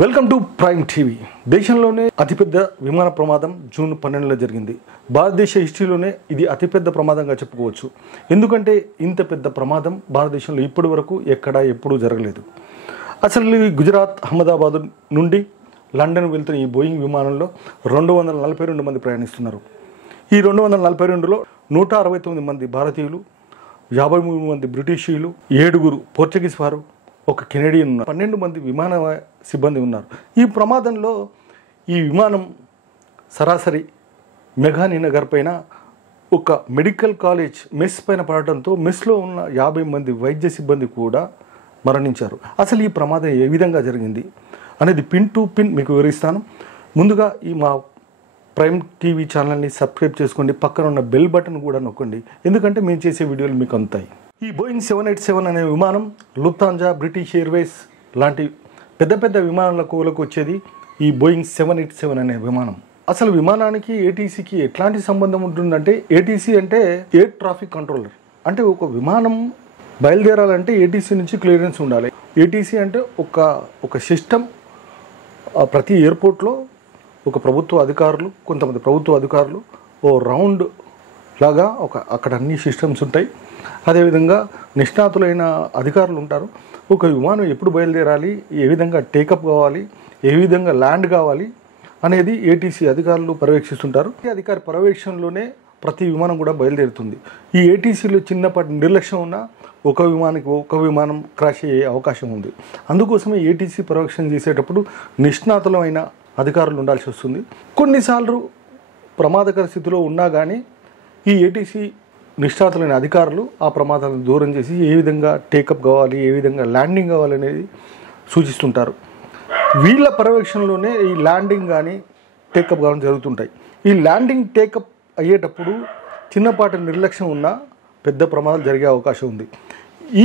Welcome to prime TV. దేశంలోనే అతిపెద్ద విమాన ప్రమాదం జూన్ 12లో జరిగింది. భారతదేశ హిస్టరీలోనే ఇది అతిపెద్ద ప్రమాదంగా చెప్పుకోవచ్చు. ఎందుకంటే ఇంత పెద్ద ప్రమాదం భారతదేశంలో ఇప్పటి వరకు ఎప్పుడూ జరగలేదు. అసలు గుజరాత్ అహ్మదాబాద్ నుండి లండన్ వెళ్తున్న ఈ బోయింగ్ విమానంలో 242 మంది ప్రయాణిస్తున్నారు. ఈ 242లో 169 మంది భారతీయులు, 53 మంది బ్రిటిషీయులు, 7 పోర్చుగీస్ వారు, ఒక కెనడియన్ ఉన్నారు. 12 మంది విమాన సిబ్బంది ఉన్నారు. ఈ ప్రమాదంలో ఈ విమానం సరాసరి మెఘానీ నగర్ పైన ఒక మెడికల్ కాలేజ్ మెస్ పైన పడటంతో మెస్లో ఉన్న 50 మంది వైద్య సిబ్బంది కూడా మరణించారు. అసలు ఈ ప్రమాదం ఏ విధంగా జరిగింది అనేది పిన్ టు పిన్ మీకు వివరిస్తాను. ముందుగా ఈ మా ప్రైమ్ టీవీ ఛానల్ని సబ్స్క్రైబ్ చేసుకోండి, పక్కన ఉన్న బెల్ బటన్ కూడా నొక్కండి, ఎందుకంటే మేము చేసే వీడియోలు మీకు అందుతాయి. ఈ బోయింగ్ 787 అనే విమానం లుఫ్తాంజా, బ్రిటిష్ ఎయిర్వేస్ లాంటి పెద్ద పెద్ద విమానాల కోవలకు వచ్చేది ఈ బోయింగ్ 787 అనే విమానం. అసలు విమానానికి ఏటీసీకి ఎట్లాంటి సంబంధం ఉంటుందంటే, ఏటీసీ అంటే ఎయిర్ ట్రాఫిక్ కంట్రోలర్. అంటే ఒక విమానం బయలుదేరాలంటే ఏటీసీ నుంచి క్లియరెన్స్ ఉండాలి. ఏటీసీ అంటే ఒక సిస్టమ్. ప్రతి ఎయిర్పోర్ట్లో ఒక ప్రభుత్వ అధికారులు, కొంతమంది ప్రభుత్వ అధికారులు ఓ రౌండ్ లాగా అక్కడ అన్ని సిస్టమ్స్ ఉంటాయి. అదేవిధంగా నిష్ణాతులైన అధికారులు ఉంటారు. ఒక విమానం ఎప్పుడు బయలుదేరాలి, ఏ విధంగా టేకప్ కావాలి, ఏ విధంగా ల్యాండ్ కావాలి అనేది ఏటీసీ అధికారులు పర్యవేక్షిస్తుంటారు. ఈ అధికారి పర్యవేక్షణలోనే ప్రతి విమానం కూడా బయలుదేరుతుంది. ఈ ఏటీసీలో చిన్నపాటి నిర్లక్ష్యం ఉన్నా ఒక విమానం క్రాష్ అయ్యే అవకాశం ఉంది. అందుకోసమే ఏటీసీ పర్యవేక్షణ చేసేటప్పుడు నిష్ణాతులమైన అధికారులు ఉండాల్సి వస్తుంది. కొన్నిసార్లు ప్రమాదకర స్థితిలో ఉన్నా కానీ ఈ ఏటీసీ నిష్ణాతులైన అధికారులు ఆ ప్రమాదాలను దూరం చేసి ఏ విధంగా టేకప్ కావాలి, ఏ విధంగా ల్యాండింగ్ కావాలి అనేది సూచిస్తుంటారు. వీళ్ళ పర్యవేక్షణలోనే ఈ ల్యాండింగ్ కానీ టేకప్ కావడం జరుగుతుంటాయి. ఈ ల్యాండింగ్ టేకప్ అయ్యేటప్పుడు చిన్నపాటి నిర్లక్ష్యం ఉన్నా పెద్ద ప్రమాదాలు జరిగే అవకాశం ఉంది.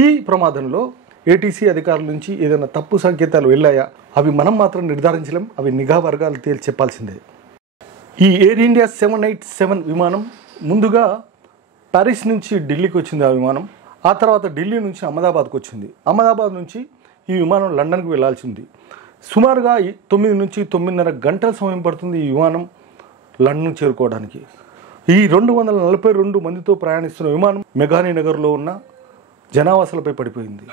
ఈ ప్రమాదంలో ఏటీసీ అధికారుల నుంచి ఏదైనా తప్పు సంకేతాలు వెళ్ళాయా, అవి మనం మాత్రం నిర్ధారించలేం. అవి నిఘా వర్గాలు తేల్చి చెప్పాల్సిందే. ఈ ఎయిర్ ఇండియా 787 విమానం ముందుగా ప్యారిస్ నుంచి ఢిల్లీకి వచ్చింది. ఆ విమానం ఆ తర్వాత ఢిల్లీ నుంచి అహ్మదాబాద్కి వచ్చింది. అహ్మదాబాద్ నుంచి ఈ విమానం లండన్కి వెళ్లాల్సింది. సుమారుగా 9 నుంచి 9:30 గంటల సమయం పడుతుంది ఈ విమానం లండన్ చేరుకోవడానికి. ఈ 242 మందితో ప్రయాణిస్తున్న విమానం మెఘానీ నగర్లో ఉన్న జనావాసాలపై పడిపోయింది.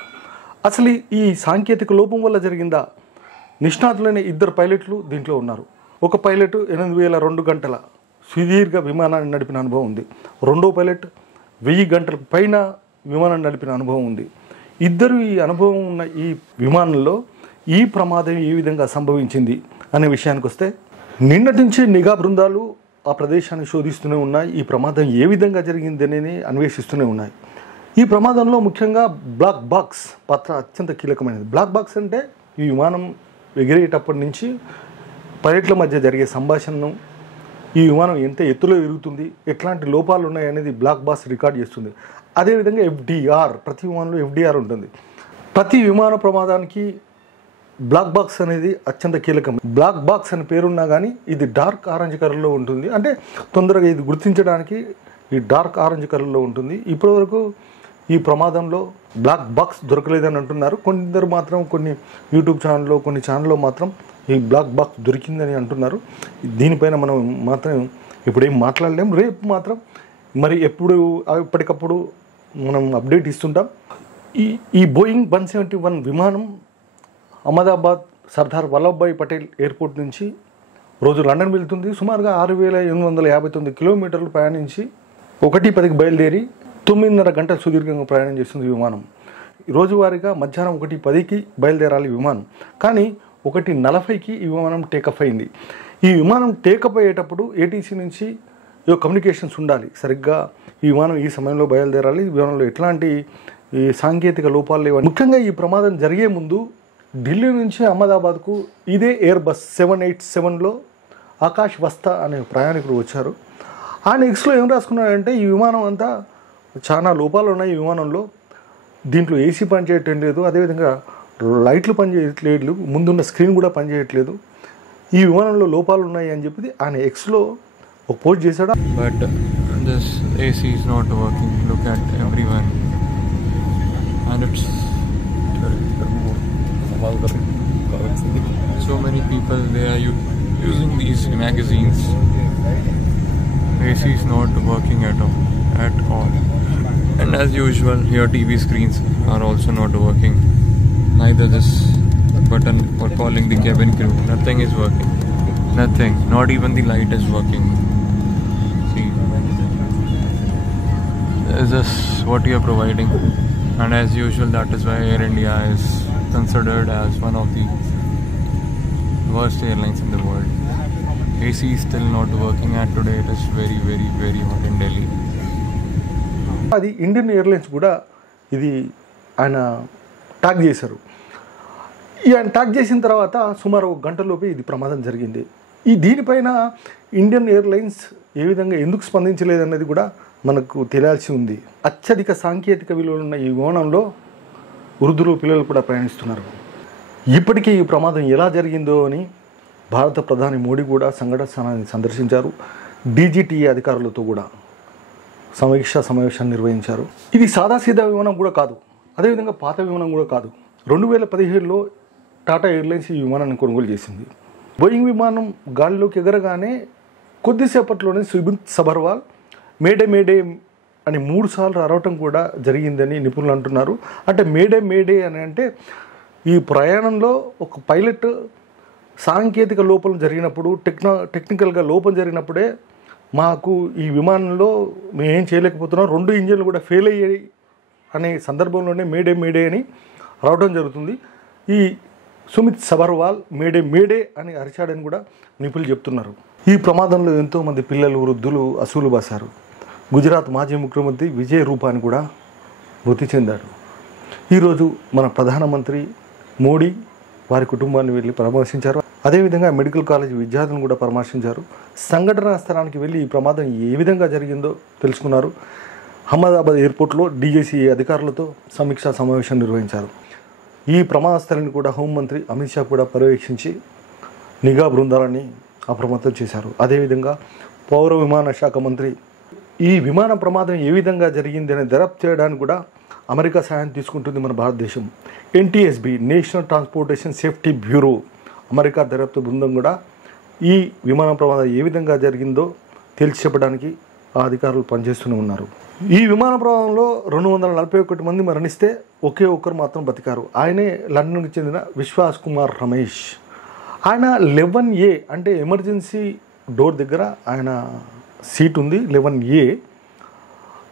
అసలు ఈ సాంకేతిక లోపం వల్ల జరిగిందా? నిష్ణాతులైన 2 పైలట్లు దీంట్లో ఉన్నారు. ఒక పైలట్ 8002 గంటల సుదీర్ఘ విమానాన్ని నడిపిన అనుభవం ఉంది. రెండో పైలట్ 1000 గంటల పైన విమానాన్ని నడిపిన అనుభవం ఉంది. ఇద్దరు ఈ అనుభవం ఉన్న ఈ విమానంలో ఈ ప్రమాదం ఏ విధంగా సంభవించింది అనే విషయానికి వస్తే, నిన్నటి నుంచి నిఘా బృందాలు ఆ ప్రదేశాన్ని శోధిస్తూనే ఉన్నాయి. ఈ ప్రమాదం ఏ విధంగా జరిగింది అనేది అన్వేషిస్తూనే ఉన్నాయి. ఈ ప్రమాదంలో ముఖ్యంగా బ్లాక్ బాక్స్ పాత్ర అత్యంత కీలకమైనది. బ్లాక్ బాక్స్ అంటే ఈ విమానం ఎగిరేటప్పటి నుంచి పైలట్ల మధ్య జరిగే సంభాషణను, ఈ విమానం ఎంత ఎత్తులో ఎగురుతుంది, ఎట్లాంటి లోపాలు ఉన్నాయనేది బ్లాక్ బాక్స్ రికార్డ్ చేస్తుంది. అదేవిధంగా ఎఫ్డిఆర్, ప్రతి విమానంలో ఎఫ్డిఆర్ ఉంటుంది. ప్రతి విమాన ప్రమాదానికి బ్లాక్ బాక్స్ అనేది అత్యంత కీలకం. బ్లాక్ బాక్స్ అని పేరున్నా కానీ ఇది డార్క్ ఆరెంజ్ కలర్లో ఉంటుంది. అంటే తొందరగా ఇది గుర్తించడానికి ఈ డార్క్ ఆరెంజ్ కలర్లో ఉంటుంది. ఇప్పటివరకు ఈ ప్రమాదంలో బ్లాక్ బాక్స్ దొరకలేదని అంటున్నారు. కొందరు మాత్రం కొన్ని యూట్యూబ్ ఛానల్లో, కొన్ని ఛానల్లో మాత్రం ఈ బ్లాక్ బాక్స్ దొరికిందని అంటున్నారు. దీనిపైన మనం మాత్రం ఇప్పుడేం మాట్లాడలేం. రేపు మాత్రం మరి ఎప్పటికప్పుడు మనం అప్డేట్ ఇస్తుంటాం. ఈ బోయింగ్ 171 విమానం అహ్మదాబాద్ సర్దార్ వల్లభాయ్ పటేల్ ఎయిర్పోర్ట్ నుంచి రోజు లండన్ వెళ్తుంది. సుమారుగా 6859 కిలోమీటర్లు ప్రయాణించి 1:10కి బయలుదేరి 9:30 గంటల సుదీర్ఘంగా ప్రయాణం చేస్తుంది విమానం. రోజువారీగా మధ్యాహ్నం 1:10కి బయలుదేరాలి విమానం, కానీ 1:40కి ఈ విమానం టేకప్ అయింది. ఈ విమానం టేకప్ అయ్యేటప్పుడు ఏటీసీ నుంచి కమ్యూనికేషన్స్ ఉండాలి. సరిగ్గా ఈ విమానం ఈ సమయంలో బయలుదేరాలి, ఈ విమానంలో ఎట్లాంటి ఈ సాంకేతిక లోపాలు లేవు. ముఖ్యంగా ఈ ప్రమాదం జరిగే ముందు ఢిల్లీ నుంచి అహ్మదాబాద్కు ఇదే ఎయిర్ బస్ 787లో ఆకాష్ వస్తా అనే ప్రయాణికుడు వచ్చారు. ఆ నెక్స్ట్లో ఏం రాసుకున్నాడంటే, ఈ విమానం అంతా చాలా లోపాలు ఉన్నాయి. ఈ విమానంలో దీంట్లో ఏసీ పనిచేయటం లేదు, అదేవిధంగా లైట్లు పనిచేయట్లేదు, ముందున్న స్క్రీన్ కూడా పనిచేయట్లేదు, ఈ విమానంలో లోపాలు ఉన్నాయి అని చెప్పి ఆయన ఎక్స్లో ఒక పోస్ట్ చేశాడు. But this AC is not working, look at everyone and it's So many people, they are using these magazines. AC is not working at all. And as usual, your TV screens are also not working. Neither this button for calling the cabin crew. Nothing is working. Nothing. Not even the light is working. See, is this what you are providing? And as usual, that is why Air India is considered as one of the worst airlines in the world. AC is still not working, and today it is very, very, very hot in Delhi. అది Indian airlines కూడా ఇది ఆయన tag చేశారు. ఈ ఆయన tag చేసిన తర్వాత సుమారు ఒక గంటలోపే ఇది ప్రమాదం జరిగింది. దీనిపైన ఇండియన్ ఎయిర్లైన్స్ ఏ విధంగా ఎందుకు స్పందించలేదన్నది కూడా మనకు తెలియాల్సి ఉంది. అత్యధిక సాంకేతిక విలువలు ఉన్న ఈ విమానంలో వృద్ధులు, పిల్లలు కూడా ప్రయాణిస్తున్నారు. ఇప్పటికీ ఈ ప్రమాదం ఎలా జరిగిందో అని భారత ప్రధాని మోడీ కూడా సంఘటన స్థానాన్ని సందర్శించారు. డీజీటీఏ అధికారులతో కూడా సమీక్షా సమావేశాన్ని నిర్వహించారు. ఇది సాదాసీదా విమానం కూడా కాదు, అదేవిధంగా పాత విమానం కూడా కాదు. 2017లో టాటా ఎయిర్లైన్స్ ఈ విమానాన్ని కొనుగోలు చేసింది. బోయింగ్ విమానం గాలిలోకి ఎగరగానే కొద్దిసేపట్లోనే సుమిత్ సబర్వాల్ మేడే మేడే అని 3 సార్లు అరవటం కూడా జరిగిందని నిపుణులు అంటున్నారు. అంటే మేడే మేడే అని అంటే ఈ ప్రయాణంలో ఒక పైలట్ సాంకేతిక లోపం జరిగినప్పుడు, టెక్నికల్గా లోపం జరిగినప్పుడే మాకు ఈ విమానంలో మేము ఏం చేయలేకపోతున్నాం, 2 ఇంజన్లు కూడా ఫెయిల్ అయ్యాయి అనే సందర్భంలోనే మేడే మేడే అని రావడం జరుగుతుంది. ఈ సుమిత్ సబర్వాల్ మేడే మేడే అని అరిచాడని కూడా నిపుణులు చెప్తున్నారు. ఈ ప్రమాదంలో ఎంతోమంది పిల్లలు, వృద్ధులు అసూలు బాసారు. గుజరాత్ మాజీ ముఖ్యమంత్రి విజయ్ రూపాని కూడా మృతి చెందాడు. ఈరోజు మన ప్రధానమంత్రి మోడీ వారి కుటుంబాన్ని వెళ్ళి పరామర్శించారు. అదేవిధంగా మెడికల్ కాలేజ్ విద్యార్థులను కూడా పరామర్శించారు. సంఘటనా స్థలానికి వెళ్ళి ఈ ప్రమాదం ఏ విధంగా జరిగిందో తెలుసుకున్నారు. అహ్మదాబాద్ ఎయిర్పోర్ట్లో డీజీసీఏ అధికారులతో సమీక్షా సమావేశం నిర్వహించారు. ఈ ప్రమాద స్థలాన్ని కూడా హోంమంత్రి అమిత్ షా కూడా పర్యవేక్షించి నిఘా బృందాలని అప్రమత్తం చేశారు. అదేవిధంగా పౌర విమాన శాఖ మంత్రి ఈ విమాన ప్రమాదం ఏ విధంగా జరిగింది అని దర్యాప్తు చేయడానికి కూడా అమెరికా సహాయం తీసుకుంటుంది మన భారతదేశం. NTSB, national transportation safety bureau, America దర్యాప్తు బృందం కూడా ఈ విమాన ప్రమాదం ఏ విధంగా జరిగిందో తేల్చి చెప్పడానికి ఆ అధికారులు పనిచేస్తూనే ఉన్నారు. ఈ విమాన ప్రమాదంలో 241 మంది మరణిస్తే ఒకే ఒక్కరు మాత్రం బతికారు. ఆయనే లండన్కి చెందిన విశ్వాస్ కుమార్ రమేష్. ఆయన 11A అంటే ఎమర్జెన్సీ డోర్ దగ్గర ఆయన సీట్ ఉంది. 11A.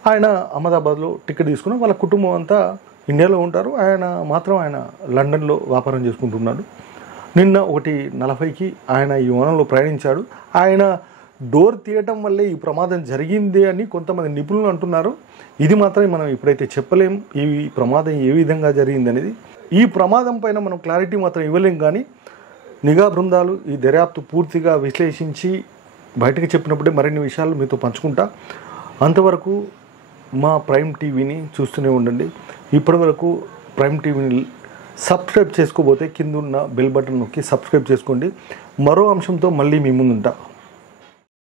ఆయన అహ్మదాబాద్లో టికెట్ తీసుకుని వాళ్ళ కుటుంబం అంతా ఇండియాలో ఉంటారు. ఆయన లండన్లో వ్యాపారం చేసుకుంటున్నాడు. నిన్న 1:40కి ఆయన ఈ విమానంలో ప్రయాణించాడు. ఆయన డోర్ తీయటం వల్లే ఈ ప్రమాదం జరిగింది అని కొంతమంది నిపుణులు అంటున్నారు. ఇది మాత్రమే మనం ఇప్పుడైతే చెప్పలేం ఈ ప్రమాదం ఏ విధంగా జరిగింది అనేది. ఈ ప్రమాదం పైన మనం క్లారిటీ మాత్రం ఇవ్వలేం. కానీ నిఘా బృందాలు ఈ దర్యాప్తు పూర్తిగా విశ్లేషించి బయటకు చెప్పినప్పుడే మరిన్ని విషయాలు మీతో పంచుకుంటా. అంతవరకు మా ప్రైమ్ టీవీని చూస్తూనే ఉండండి. ఇప్పటివరకు ప్రైమ్ టీవీని సబ్స్క్రైబ్ చేసుకోబోతే కింద ఉన్న బెల్ బటన్ నొక్కి సబ్స్క్రైబ్ చేసుకోండి. మరో అంశంతో మళ్ళీ మీ ముందుంటా.